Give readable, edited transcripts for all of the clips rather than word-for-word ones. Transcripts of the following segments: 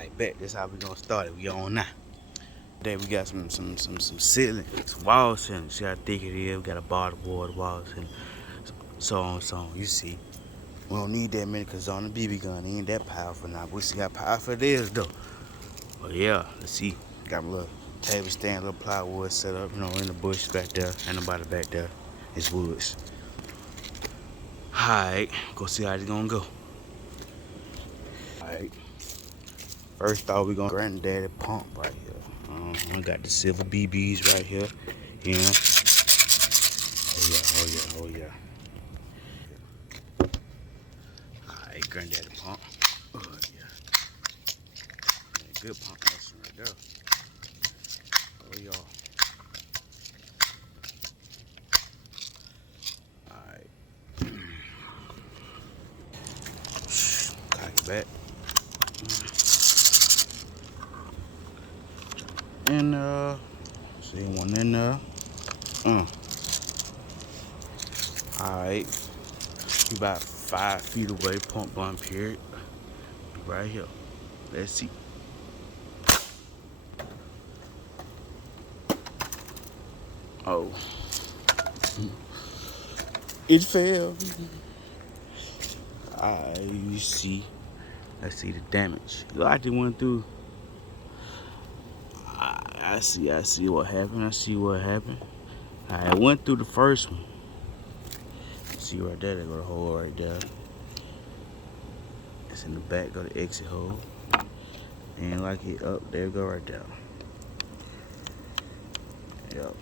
Alright, bet that's how we gonna start it. We on now. Today we got some ceiling, some wall ceiling. See how thick it is. We got a bottom board, wall ceiling, so on, so on. You see, we don't need that many because on the BB gun, it ain't that powerful now. But we see how powerful it is though. But yeah, let's see. Got a little table stand, little plywood set up, you know, in the bush back there. Ain't nobody back there. It's woods. Alright, go see how it's gonna go. Alright. First off, we gonna granddaddy pump right here. We got the silver BBs right here. You know. Oh yeah. Alright, granddaddy pump. Oh yeah. Good pump action right there. Oh y'all. Alright. Cock it back. And see one in there. Alright. We about 5 feet away, pump blunt period. Right here. Let's see. Oh. It fell. Alright, you see. Let's see the damage. I just went through. I see what happened. I went through the first one. See right there, they got a hole right there. It's in the back, got the exit hole. And like it up, there go right there. Yep.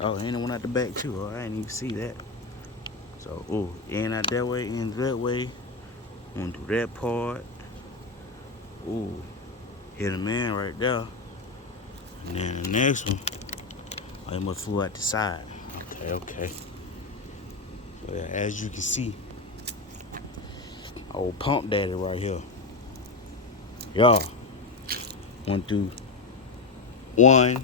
Oh, and the one out the back too. Oh, I didn't even see that. So, oh, in out that way, in that way. Went through that part. Oh, hit a man right there. And then the next one, oh, it must flew out the side. Okay. Well, as you can see, old pump daddy right here. Y'all went through 1,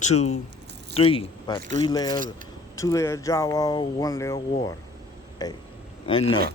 2, 3, about 3 layers, 2 layers of drywall, 1 layer of water. Hey, enough.